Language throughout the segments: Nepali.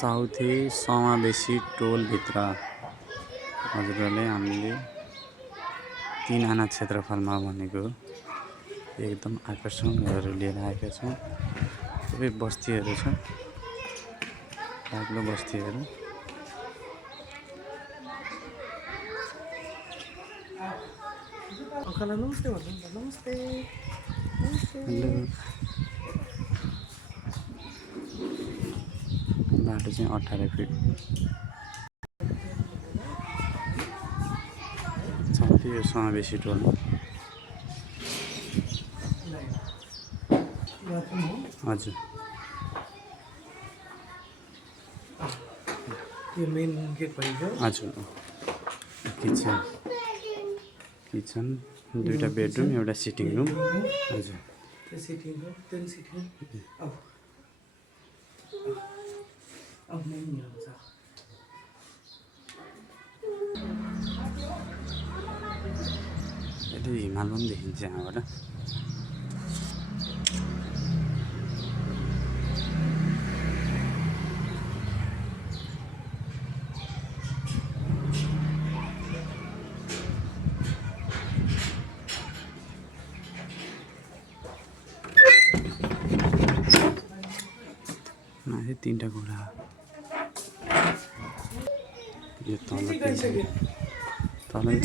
चौथी समावेशी टोलभित्र हजुरहरूले हामीले 3 आना क्षेत्रफलमा भनेको एकदम आकर्षणहरू लिएर आएका छौँ। सबै बस्तीहरू छ, बाक्लो बस्तीहरू। नमस्ते नमस्ते। हेलो। बाटो चाहिँ 18 फिट। चौथी यो समावेशी टोलमा हजुर यो मेन गेट भनेको हजुर किचन 2टा बेडरुम एउटा सिटिङ रुम हजुर त्यो सिटिङ रुम त्यो सिटिङ अब मेन हुन्छ यदि हिमाल पनि देखिन्छ यहाँबाट। माथि 3टा घोडा यो तल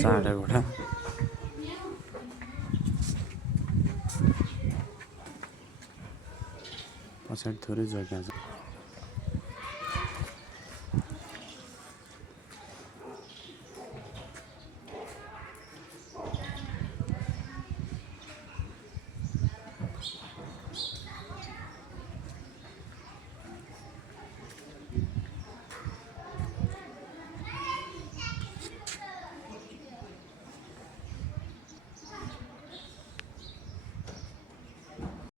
4टा घोडा पछाडि थोरै जग्गा छ।